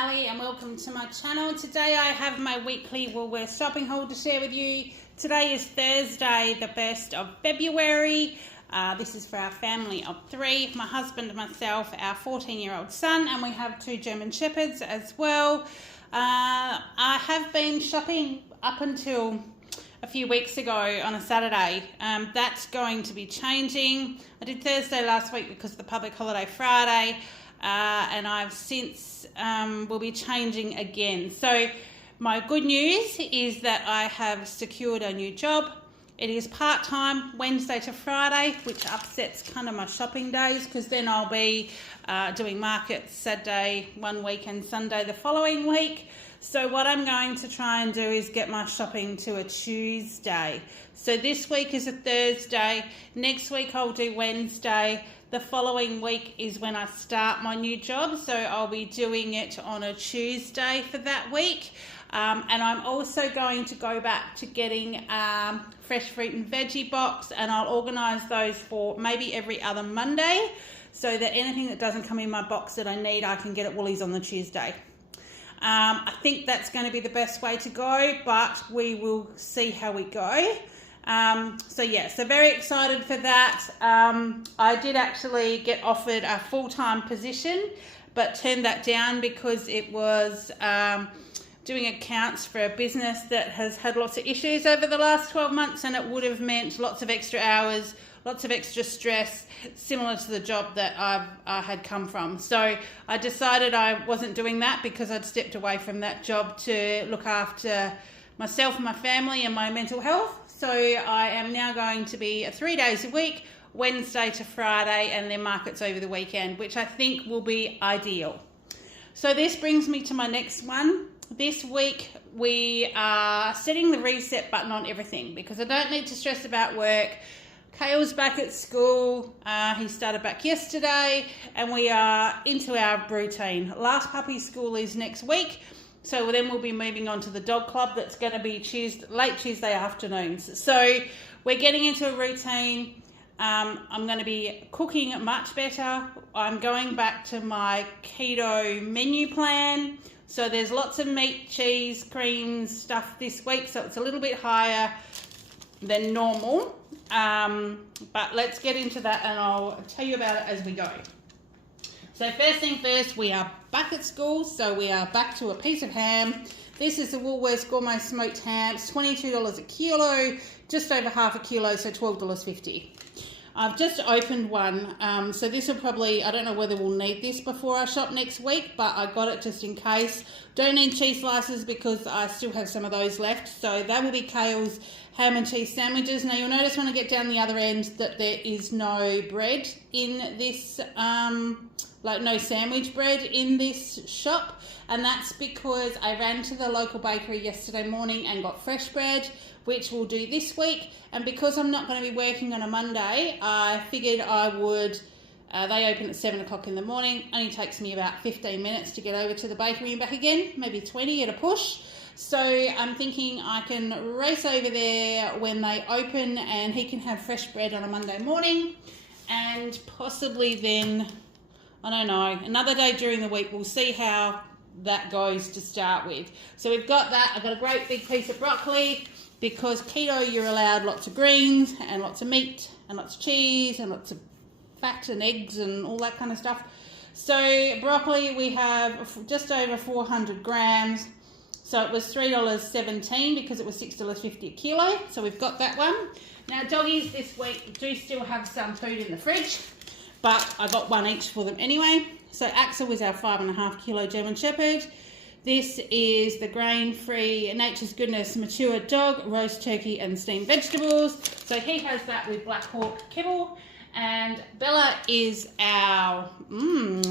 Ali and welcome to my channel. Today I have my weekly Woolworths shopping haul to share with you. Today is Thursday, the 1st of February. This is for our family of 3, my husband, myself, our 14-year-old son, and we have 2 German Shepherds as well. I have been shopping up until a few weeks ago on a Saturday. That's going to be changing. I did Thursday last week because of the public holiday Friday. And I've since will be changing again. So my good news is that I have secured a new job. It is part-time, Wednesday to Friday, which upsets kind of my shopping days because then I'll be doing markets Saturday one week and Sunday the following week. So what I'm going to try and do is get my shopping to a Tuesday. So this week is a Thursday, next week I'll do Wednesday, the following week is when I start my new job, so I'll be doing it on a Tuesday for that week. And I'm also going to go back to getting fresh fruit and veggie box, and I'll organise those for maybe every other Monday so that anything that doesn't come in my box that I need, I can get at Woolies on the Tuesday. I think that's going to be the best way to go, but we will see how we go. So very excited for that. I did actually get offered a full-time position, but turned that down because it was doing accounts for a business that has had lots of issues over the last 12 months, and it would have meant lots of extra hours, lots of extra stress, similar to the job that I had come from. So I decided I wasn't doing that because I'd stepped away from that job to look after myself and my family and my mental health. So I am now going to be 3 days a week, Wednesday to Friday, and then markets over the weekend, which I think will be ideal. So this brings me to my next one. This week we are setting the reset button on everything because I don't need to stress about work. Kale's back at school, he started back yesterday, and we are into our routine. Last puppy school is next week, so then we'll be moving on to the dog club that's going to be late Tuesday afternoons. So we're getting into a routine. I'm going to be cooking much better. I'm going back to my keto menu plan. So there's lots of meat, cheese, creams, stuff this week, so it's a little bit higher than normal. But let's get into that and I'll tell you about it as we go. So first thing first, we are back at school, so we are back to a piece of ham. This is the Woolworths Gourmet Smoked Ham. It's $22 a kilo, just over half a kilo, so $12.50. I've just opened one, so this will probably, I don't know whether we'll need this before I shop next week, but I got it just in case. Don't need cheese slices because I still have some of those left, so that will be Kale's ham and cheese sandwiches. Now you'll notice when I get down the other end that there is no bread in this, no sandwich bread in this shop, and that's because I ran to the local bakery yesterday morning and got fresh bread, which we'll do this week. And because I'm not going to be working on a Monday, I figured I would, they open at 7 o'clock in the morning, only takes me about 15 minutes to get over to the bakery and back again, maybe 20 at a push. So I'm thinking I can race over there when they open and he can have fresh bread on a Monday morning, and possibly then, I don't know, another day during the week. We'll see how that goes to start with. So we've got that. I've got a great big piece of broccoli because keto, you're allowed lots of greens and lots of meat and lots of cheese and lots of fat and eggs and all that kind of stuff. So broccoli, we have just over 400 grams. So it was $3.17 because it was $6.50 a kilo. So we've got that one. Now doggies this week do still have some food in the fridge, but I got one each for them anyway. So Axel was our 5.5 kilo German Shepherd. This is the grain-free Nature's Goodness mature dog, roast turkey and steamed vegetables. So he has that with Black Hawk kibble. And Bella is our,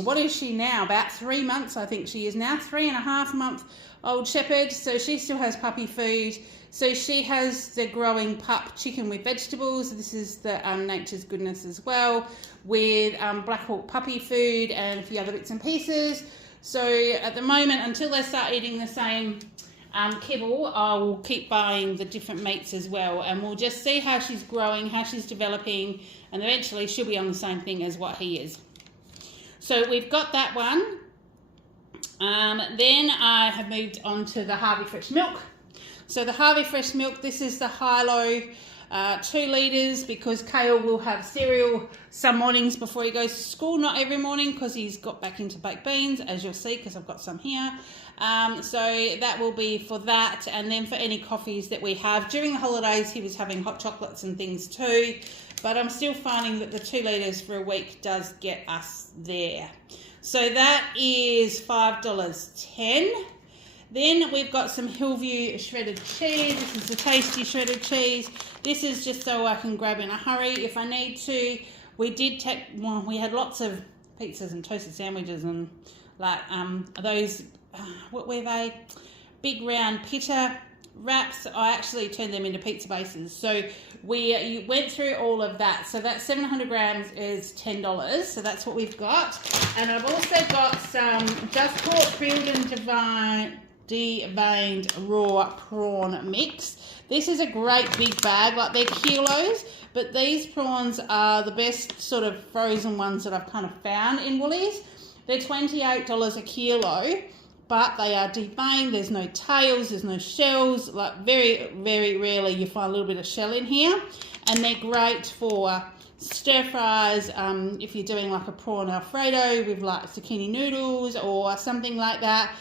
what is she now? About 3 months, I think she is now. 3.5-month-old Shepherd. So she still has puppy food. So she has the growing pup chicken with vegetables. This is the Nature's Goodness as well, with Black Hawk puppy food and a few other bits and pieces. So at the moment, until they start eating the same kibble, I will keep buying the different meats as well, and we'll just see how she's growing, how she's developing, and eventually she'll be on the same thing as what he is. So we've got that one. Then I have moved on to the Harvey Fresh milk. So the Harvey Fresh milk, this is the high-low 2 litres, because Kale will have cereal some mornings before he goes to school, not every morning because he's got back into baked beans, as you'll see, because I've got some here. So that will be for that, and then for any coffees that we have. During the holidays he was having hot chocolates and things too, but I'm still finding that the 2 litres for a week does get us there. So that is $5.10. Then we've got some Hillview shredded cheese. This is the tasty shredded cheese. This is just so I can grab in a hurry if I need to. We did take, well, we had lots of pizzas and toasted sandwiches and like those, what were they? Big round pita wraps. I actually turned them into pizza bases. So we went through all of that. So that 700 grams is $10. So that's what we've got. And I've also got some Just Caught Grilled and deveined raw prawn mix. This is a great big bag, like they're kilos, but these prawns are the best sort of frozen ones that I've kind of found in Woolies. They're $28 a kilo, but they are deveined. There's no tails, there's no shells. Like very, very rarely you find a little bit of shell in here, and they're great for stir fries. If you're doing like a prawn alfredo with like zucchini noodles or something like that,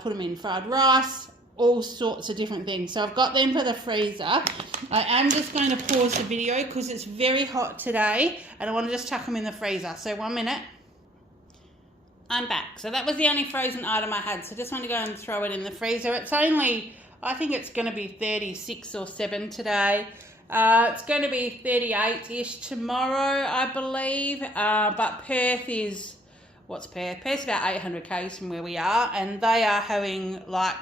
put them in fried rice, all sorts of different things. So I've got them for the freezer. I am just going to pause the video because it's very hot today and I want to just chuck them in the freezer. So 1 minute. I'm back. So that was the only frozen item I had. So just want to go and throw it in the freezer. It's only, I think it's going to be 36 or 7 today. It's going to be 38-ish tomorrow, I believe. But Perth is, what's Perth? Perth's about 800 k's from where we are, and they are having like,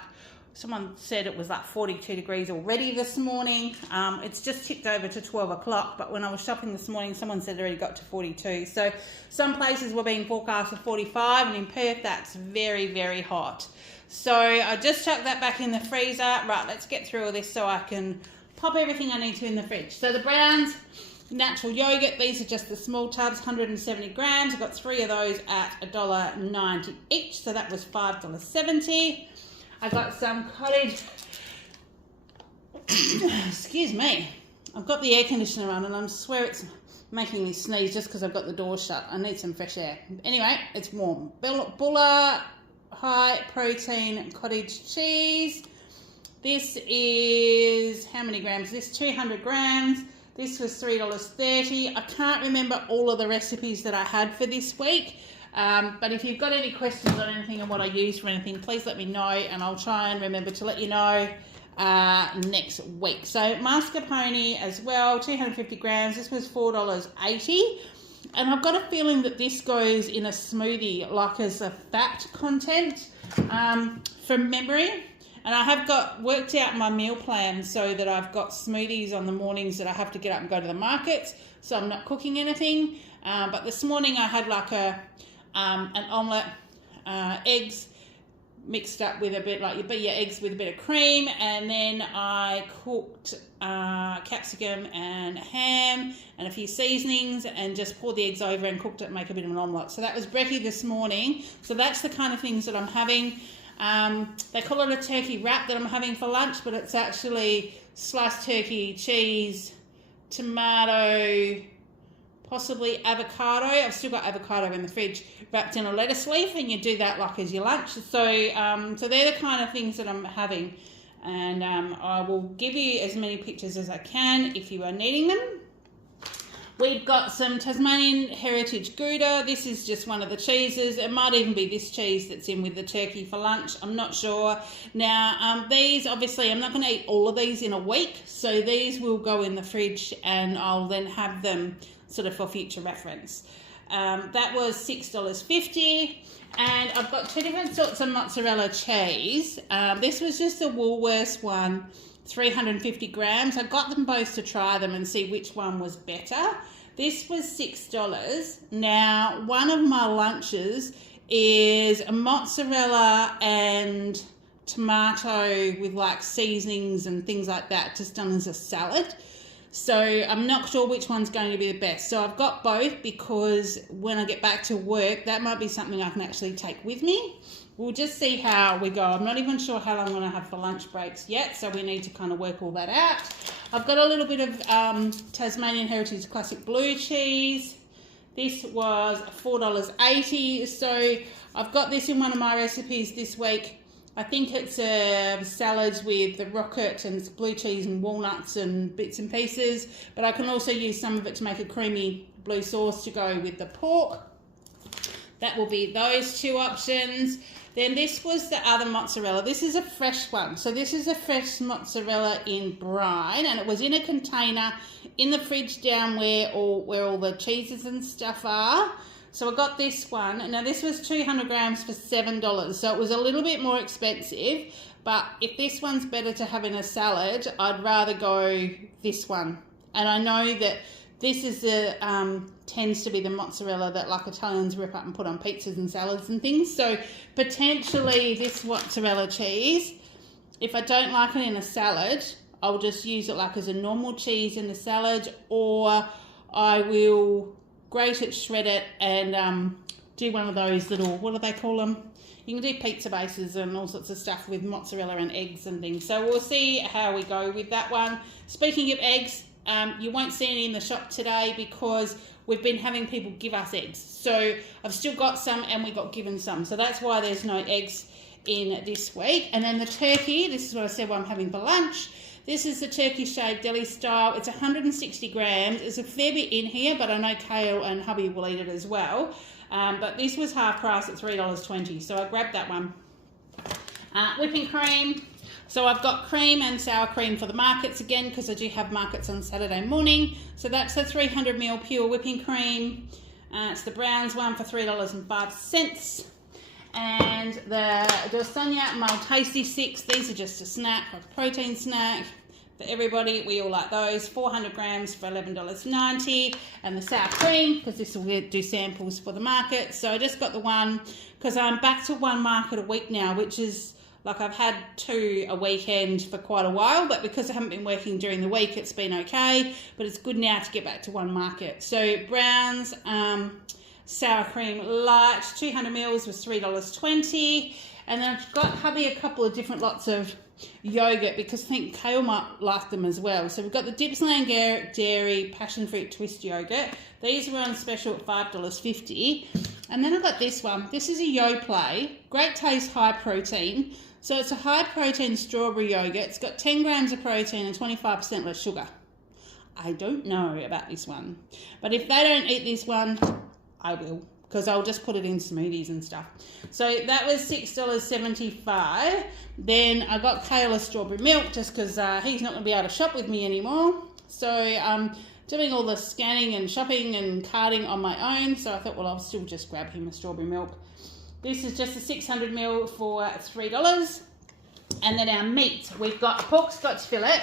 someone said it was like 42 degrees already this morning. It's just tipped over to 12 o'clock, but when I was shopping this morning, someone said it already got to 42. So some places were being forecast for 45, and in Perth, that's very, very hot. So I just chucked that back in the freezer. Right, let's get through all this so I can pop everything I need to in the fridge. So the Browns natural yogurt, these are just the small tubs, 170 grams. I've got 3 of those at $1.90 each, so that was $5.70. I got some cottage, excuse me, I've got the air conditioner on and I swear it's making me sneeze just because I've got the door shut. I need some fresh air. Anyway, it's warm. Bulla high protein cottage cheese. This is, how many grams? This 200 grams. This was $3.30. I can't remember all of the recipes that I had for this week. But if you've got any questions on anything and what I use for anything, please let me know and I'll try and remember to let you know next week. So mascarpone as well, 250 grams. This was $4.80. And I've got a feeling that this goes in a smoothie, like as a fat content from memory. And I have got worked out my meal plan so that I've got smoothies on the mornings that I have to get up and go to the market, so I'm not cooking anything. But this morning I had like an omelette, eggs mixed up with a bit, like you beat your eggs with a bit of cream, and then I cooked capsicum and ham and a few seasonings and just poured the eggs over and cooked it and make a bit of an omelette. So that was brekkie this morning. So that's the kind of things that I'm having. They call it a turkey wrap that I'm having for lunch, but it's actually sliced turkey, cheese, tomato, possibly avocado. I've still got avocado in the fridge wrapped in a lettuce leaf, and you do that like as your lunch. So so they're the kind of things that I'm having, and I will give you as many pictures as I can if you are needing them. We've got some Tasmanian Heritage Gouda. This is just one of the cheeses. It might even be this cheese that's in with the turkey for lunch. I'm not sure. Now, these, obviously, I'm not going to eat all of these in a week. So these will go in the fridge and I'll then have them sort of for future reference. That was $6.50. And I've got 2 different sorts of mozzarella cheese. This was just the Woolworths one. 350 grams. I got them both to try them and see which one was better. This was $6. Now, one of my lunches is a mozzarella and tomato with like seasonings and things like that, just done as a salad. So I'm not sure which one's going to be the best. So I've got both because when I get back to work, that might be something I can actually take with me. we'll just see how we go. I'm not even sure how long I'm going to have for lunch breaks yet, so we need to kind of work all that out. I've got a little bit of Tasmanian Heritage Classic Blue Cheese. This was $4.80, so I've got this in one of my recipes this week. I think it's salads with the rocket and blue cheese and walnuts and bits and pieces, but I can also use some of it to make a creamy blue sauce to go with the pork. That will be those two options. Then this was the other mozzarella. This is a fresh one. So this is a fresh mozzarella in brine, and it was in a container in the fridge down where all the cheeses and stuff are. So I got this one. Now this was 200 grams for $7. So it was a little bit more expensive, but if this one's better to have in a salad, I'd rather go this one. And I know that this is tends to be the mozzarella that like Italians rip up and put on pizzas and salads and things. So potentially this mozzarella cheese, if I don't like it in a salad, I'll just use it like as a normal cheese in the salad, or I will grate it, shred it, and do one of those little, what do they call them? You can do pizza bases and all sorts of stuff with mozzarella and eggs and things. So we'll see how we go with that one. Speaking of eggs, you won't see any in the shop today because we've been having people give us eggs. So I've still got some and we got given some. So that's why there's no eggs in this week. And then the turkey, this is what I said what I'm having for lunch. This is the turkey shaved deli style. It's 160 grams. There's a fair bit in here, but I know Kale and hubby will eat it as well. But this was half price at $3.20, so I grabbed that one. Whipping cream. So I've got cream and sour cream for the markets again, because I do have markets on Saturday morning. So that's a 300ml pure whipping cream. It's the Browns one for $3.05. And the Dorsania Maltese 6, these are just a snack, like a protein snack for everybody. We all like those. 400 grams for $11.90. And the sour cream, because this will do samples for the market. So I just got the one, because I'm back to one market a week now, which is, like, I've had two a weekend for quite a while, but because I haven't been working during the week, it's been okay. But it's good now to get back to one market. So Browns, sour cream light, 200 mils was $3.20. And then I've got hubby a couple of different lots of yogurt, because I think Kale might like them as well. So we've got the Gippsland Dairy Passion Fruit Twist yogurt. These were on special at $5.50. And then I've got this one. This is a Yoplait. Great taste, high protein. So it's a high protein strawberry yogurt. It's got 10 grams of protein and 25% less sugar. I don't know about this one. But if they don't eat this one, I will, because I'll just put it in smoothies and stuff. So that was $6.75. Then I got Kale a strawberry milk, just because he's not going to be able to shop with me anymore. So I'm doing all the scanning and shopping and carding on my own. So I thought, well, I'll still just grab him a strawberry milk. This is just a 600ml for $3. And then our meat, we've got pork Scotch fillet.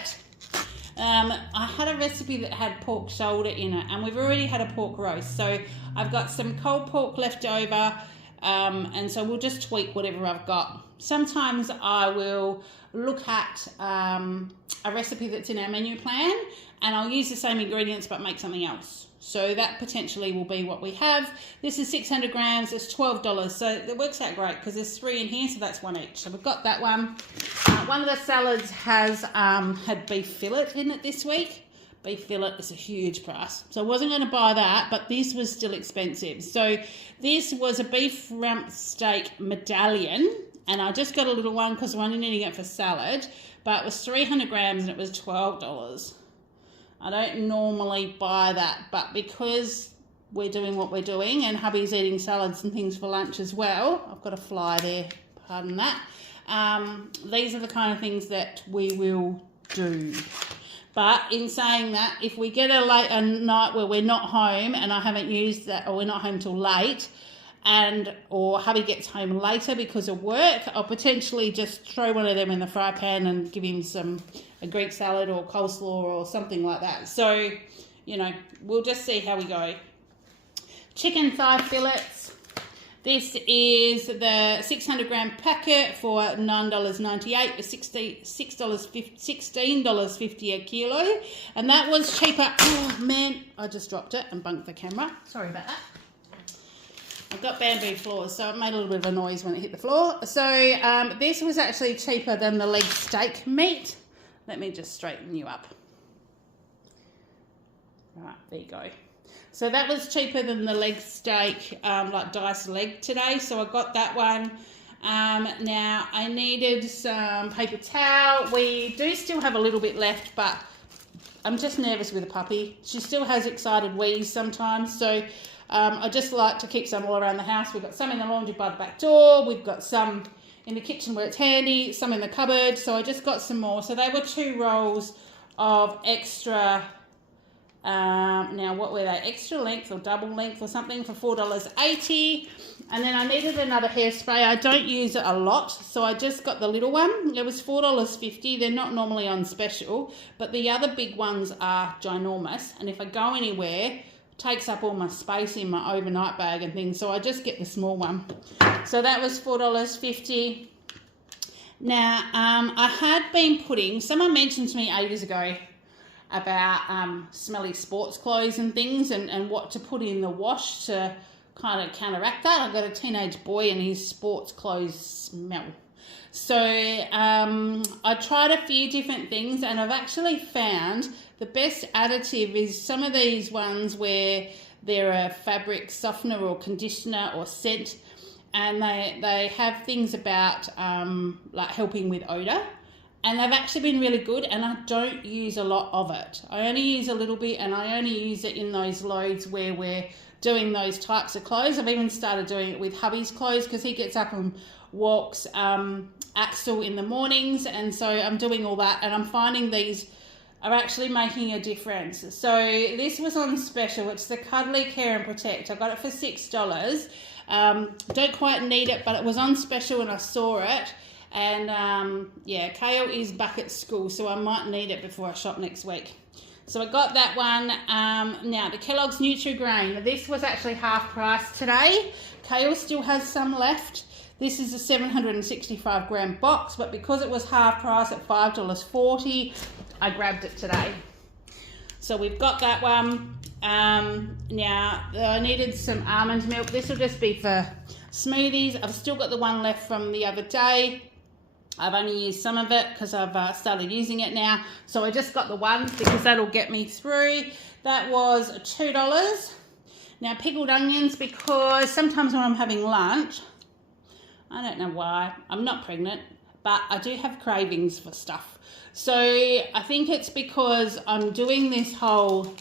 I had a recipe that had pork shoulder in it, and we've already had a pork roast. So I've got some cold pork left over, and so we'll just tweak whatever I've got. Sometimes I will look at a recipe that's in our menu plan, and I'll use the same ingredients but make something else. So that potentially will be what we have. This is 600 grams, it's $12. So it works out great because there's 3 in here, so that's 1 each. So we've got that one. One of the salads has had beef fillet in it this week. Beef fillet is a huge price. So I wasn't going to buy that, but this was still expensive. So this was a beef rump steak medallion, and I just got a little one because I'm only needing it for salad, but it was 300 grams and it was $12. I don't normally buy that, but because we're doing what we're doing and hubby's eating salads and things for lunch as well, I've got a fly there, pardon that. These are the kind of things that we will do. But in saying that, if we get a night where we're not home and I haven't used that, or we're not home till late, or hubby gets home later because of work, I'll potentially just throw one of them in the fry pan and give him a Greek salad or coleslaw or something like that. So, you know, we'll just see how we go. Chicken thigh fillets. This is the 600 gram packet for $9.98, $16.50 a kilo. And that was cheaper. Oh man, I just dropped it and bunked the camera. Sorry about that. I've got bamboo floors, so it made a little bit of a noise when it hit the floor. So this was actually cheaper than the leg steak meat. Let me just straighten you up. Right, there you go. So that was cheaper than the leg steak, like diced leg today. So I got that one. Now I needed some paper towel. We do still have a little bit left, but I'm just nervous with the puppy. She still has excited wheeze sometimes. So I just like to keep some all around the house. We've got some in the laundry by the back door. We've got some in the kitchen where it's handy, some in the cupboard. So I just got some more. So they were 2 rolls of extra. Now what were they, extra length or double length or something for $4.80. And then I needed another hairspray. I don't use it a lot, so I just got the little one. It was $4.50. They're not normally on special, but the other big ones are ginormous, and if I go anywhere, it takes up all my space in my overnight bag and things, so I just get the small one. So that was $4.50. Now I had been putting, someone mentioned to me ages ago about smelly sports clothes and things, and what to put in the wash to kind of counteract that. I've got a teenage boy and his sports clothes smell. So I tried a few different things, and I've actually found the best additive is some of these ones where they're a fabric softener or conditioner or scent, and they have things about like helping with odour. And they've actually been really good, and I don't use a lot of it. I only use a little bit, and I only use it in those loads where we're doing those types of clothes. I've even started doing it with hubby's clothes because he gets up and walks Axel in the mornings, and so I'm doing all that, and I'm finding these are actually making a difference. So this was on special. It's the Cuddly Care and Protect. I got it for $6. Don't quite need it, but it was on special and I saw it. And yeah, Kale is back at school, so I might need it before I shop next week. So I got that one. Now the Kellogg's Nutri-Grain. This was actually half price today. Kale still has some left. This is a 765 gram box, but because it was half price at $5.40, I grabbed it today. So we've got that one. Now I needed some almond milk. This will just be for smoothies. I've still got the one left from the other day. I've only used some of it because I've started using it now. So I just got the one because that'll get me through. That was $2. Now pickled onions, because sometimes when I'm having lunch, I don't know why, I'm not pregnant, but I do have cravings for stuff. So I think it's because I'm doing this whole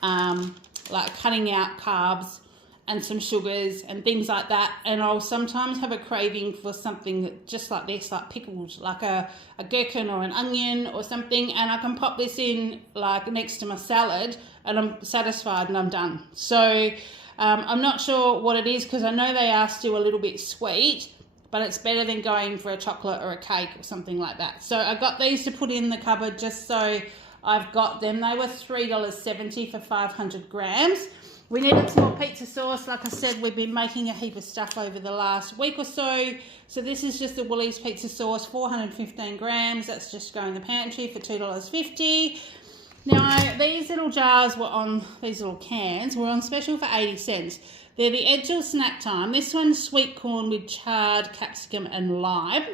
like cutting out carbs and some sugars and things like that, and I'll sometimes have a craving for something just like this, like pickled, like a gherkin or an onion or something, and I can pop this in like next to my salad and I'm satisfied and I'm done. So I'm not sure what it is, because I know they are still a little bit sweet, but it's better than going for a chocolate or a cake or something like that. So I got these to put in the cupboard just so I've got them. They were $3.70 for 500 grams. We needed some more pizza sauce. Like I said, we've been making a heap of stuff over the last week or so. So this is just the Woolies pizza sauce, 415 grams. That's just going in the pantry for $2.50. Now, these little jars were on, these little cans were on special for 80 cents. They're the Edgell Snack Time. This one's sweet corn with charred capsicum and lime.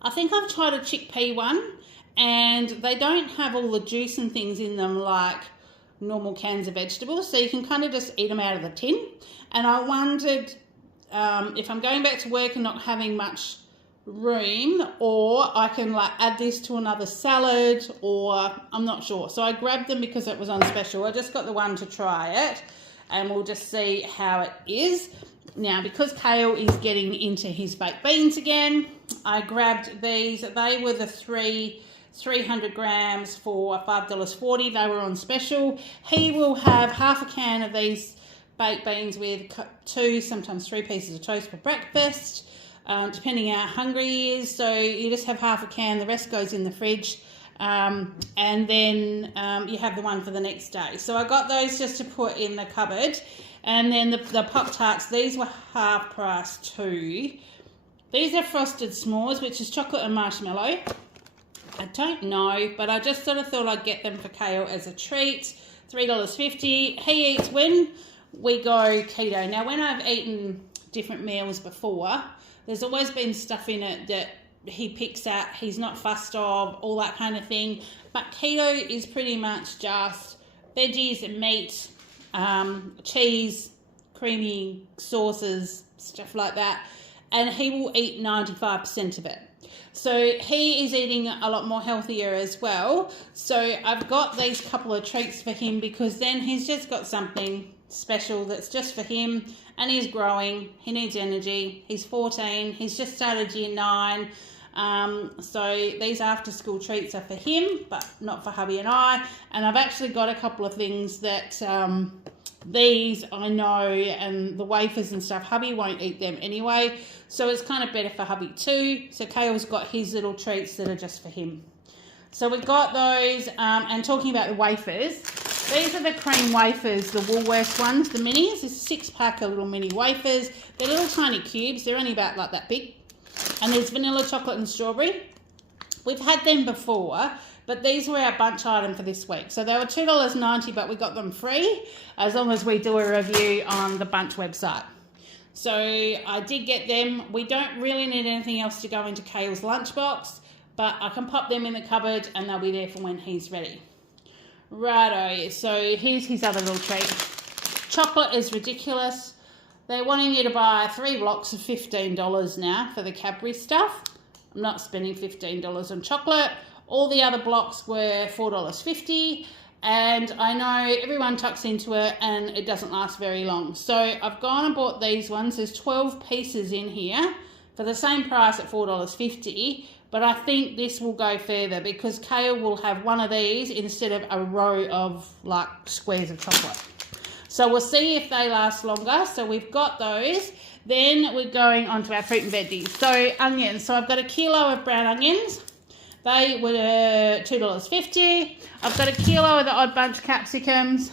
I think I've tried a chickpea one, and they don't have all the juice and things in them like normal cans of vegetables, so you can kind of just eat them out of the tin. And I wondered if I'm going back to work and not having much room, or I can like add this to another salad, or I'm not sure. So I grabbed them because it was on special. I just got the one to try it, and we'll just see how it is. Now, because Kale is getting into his baked beans again, I grabbed these. They were the 300 grams for $5.40. They were on special. He will have half a can of these baked beans with 2, sometimes 3 pieces of toast for breakfast, depending how hungry he is. So you just have half a can, the rest goes in the fridge, and then you have the one for the next day. So I got those just to put in the cupboard. And then the Pop-Tarts, these were half price too. These are frosted s'mores, which is chocolate and marshmallow. I don't know, but I just sort of thought I'd get them for Kale as a treat. $3.50. He eats, when we go keto. Now, when I've eaten different meals before, there's always been stuff in it that he picks at, he's not fussed of, all that kind of thing. But keto is pretty much just veggies and meat, cheese, creamy sauces, stuff like that. And he will eat 95% of it. So he is eating a lot more healthier as well. So I've got these couple of treats for him, because then he's just got something special that's just for him, and he's growing. He needs energy. He's 14. He's just started year 9. So these after school treats are for him, but not for hubby and I. And I've actually got a couple of things that these I know, and the wafers and stuff, hubby won't eat them anyway, so it's kind of better for hubby too. So Kale's got his little treats that are just for him. So we've got those, and talking about the wafers, these are the cream wafers, the Woolworths ones, the minis. It's a 6-pack of little mini wafers. They're little tiny cubes. They're only about like that big. And there's vanilla, chocolate and strawberry. We've had them before, but these were our bunch item for this week. So they were $2.90, but we got them free as long as we do a review on the bunch website. So I did get them. We don't really need anything else to go into Kale's lunchbox, but I can pop them in the cupboard and they'll be there for when he's ready. Righto, so here's his other little treat. Chocolate is ridiculous. They're wanting you to buy 3 blocks of $15 now for the Cadbury stuff. I'm not spending $15 on chocolate. All the other blocks were $4.50, and I know everyone tucks into it and it doesn't last very long. So I've gone and bought these ones. There's 12 pieces in here for the same price at $4.50, but I think this will go further because Kale will have one of these instead of a row of like squares of chocolate. So we'll see if they last longer. So we've got those. Then we're going on to our fruit and veggies. So onions. So I've got a kilo of brown onions. They were $2.50. I've got a kilo of the Odd Bunch capsicums.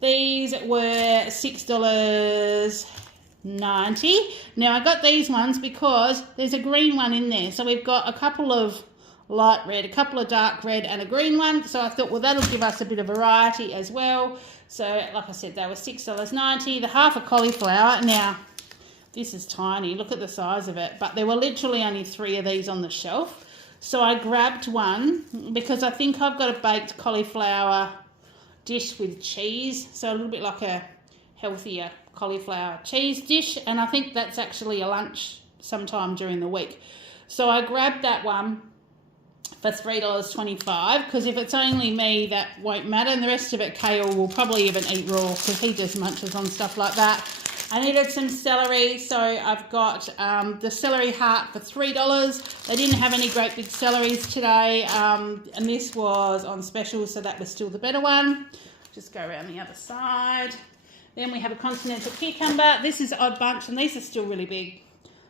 These were $6.90. Now I got these ones because there's a green one in there. So we've got a couple of light red, a couple of dark red and a green one. So I thought, well, that'll give us a bit of variety as well. So like I said, they were $6.90. The half a cauliflower. Now, this is tiny. Look at the size of it. But there were literally only 3 of these on the shelf. So I grabbed one because I think I've got a baked cauliflower dish with cheese. So a little bit like a healthier cauliflower cheese dish. And I think that's actually a lunch sometime during the week. So I grabbed that one for $3.25 because if it's only me, that won't matter. And the rest of it, Kale will probably even eat raw because he just munches on stuff like that. I needed some celery, so I've got the celery heart for $3. They didn't have any great big celeries today, and this was on special, so that was still the better one. Just go around the other side. Then we have a continental cucumber. This is Odd Bunch, and these are still really big.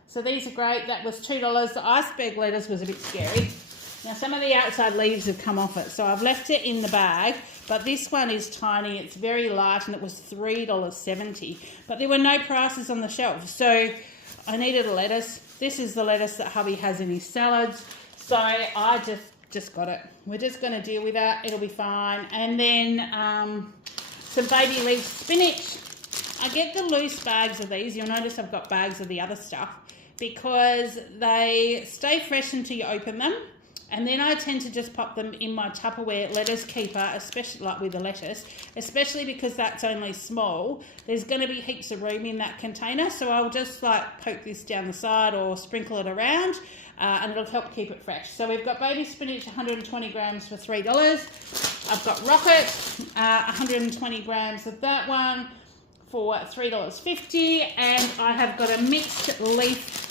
So these are great. That was $2. The iceberg lettuce was a bit scary. Now some of the outside leaves have come off it, so I've left it in the bag, but this one is tiny, it's very light, and it was $3.70. But there were no prices on the shelf, so I needed a lettuce. This is the lettuce that hubby has in his salads, so I just got it. We're just going to deal with that, it'll be fine. And then some baby leaf spinach. I get the loose bags of these. You'll notice I've got bags of the other stuff because they stay fresh until you open them. And then I tend to just pop them in my Tupperware lettuce keeper, especially like with the lettuce, especially because that's only small. There's going to be heaps of room in that container, so I'll just like poke this down the side or sprinkle it around, and it'll help keep it fresh. So we've got baby spinach, 120 grams for $3. I've got rocket, 120 grams of that one for $3.50, and I have got a mixed leaf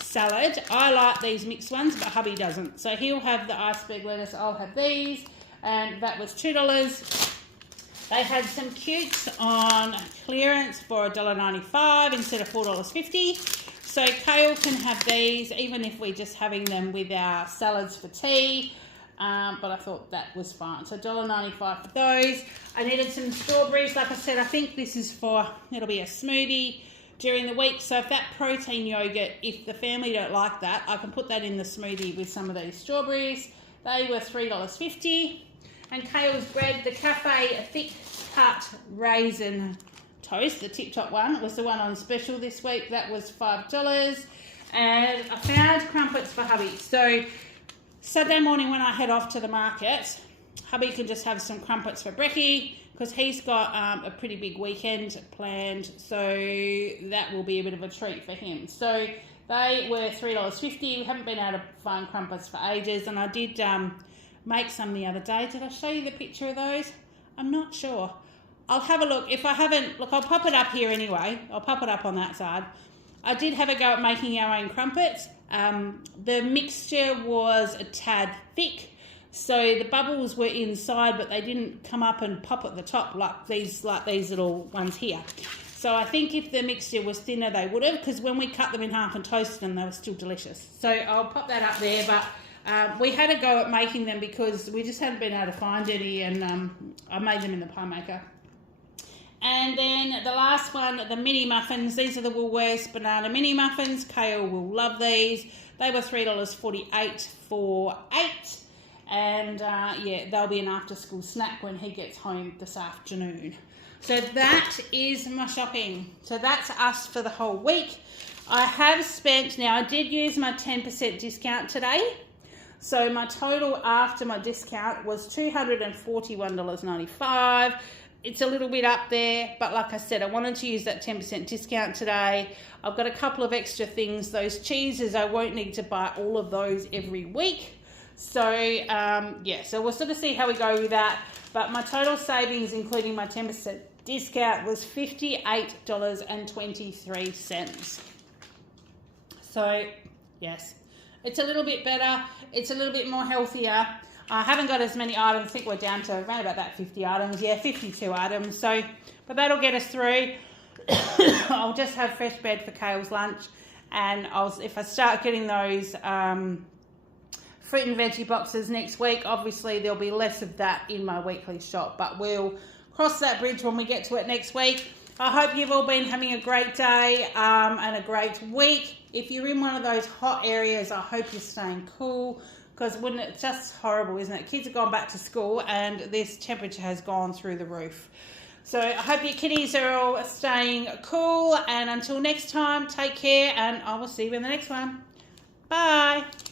salad. I like these mixed ones, but hubby doesn't. So he'll have the iceberg lettuce, I'll have these, and that was $2. They had some cutes on clearance for $1.95 instead of $4.50. So Kale can have these, even if we're just having them with our salads for tea. But I thought that was fine. So $1.95 for those. I needed some strawberries. Like I said, I think this is for, it'll be a smoothie during the week. So if that protein yogurt, if the family don't like that, I can put that in the smoothie with some of these strawberries. They were $3.50. And Kale's bread, the cafe thick cut raisin toast, the tip top one. It was the one on special this week. That was $5. And I found crumpets for hubby. So Saturday morning when I head off to the market, hubby can just have some crumpets for brekkie because he's got a pretty big weekend planned. So that will be a bit of a treat for him. So they were $3.50. We haven't been able to find crumpets for ages. And I did make some the other day. Did I show you the picture of those? I'm not sure. I'll have a look. If I haven't, look, I'll pop it up here anyway. I'll pop it up on that side. I did have a go at making our own crumpets. The mixture was a tad thick, so the bubbles were inside, but they didn't come up and pop at the top like these little ones here. So I think if the mixture was thinner, they would have, because when we cut them in half and toasted them, they were still delicious. So I'll pop that up there, but we had a go at making them because we just hadn't been able to find any, and I made them in the pie maker. And then the last one, the mini muffins. These are the Woolworths banana mini muffins. Kale will love these. They were $3.48 for 8. And yeah, they'll be an after school snack when he gets home this afternoon. So that is my shopping. So that's us for the whole week. I have spent, now I did use my 10% discount today. So my total after my discount was $241.95. It's a little bit up there, but like I said, I wanted to use that 10% discount today. I've got a couple of extra things. Those cheeses, I won't need to buy all of those every week. So, yeah, so we'll sort of see how we go with that. But my total savings, including my 10% discount, was $58.23. So, yes, it's a little bit better. It's a little bit more healthier. I haven't got as many items. I think we're down to around about that 50 items. Yeah, 52 items. So, but that'll get us through. I'll just have fresh bread for Kale's lunch. And if I start getting those fruit and veggie boxes next week, obviously there'll be less of that in my weekly shop. But we'll cross that bridge when we get to it next week. I hope you've all been having a great day and a great week. If you're in one of those hot areas, I hope you're staying cool. Because wouldn't it, it's just horrible, isn't it? Kids have gone back to school and this temperature has gone through the roof. So I hope your kiddies are all staying cool. And until next time, take care and I will see you in the next one. Bye.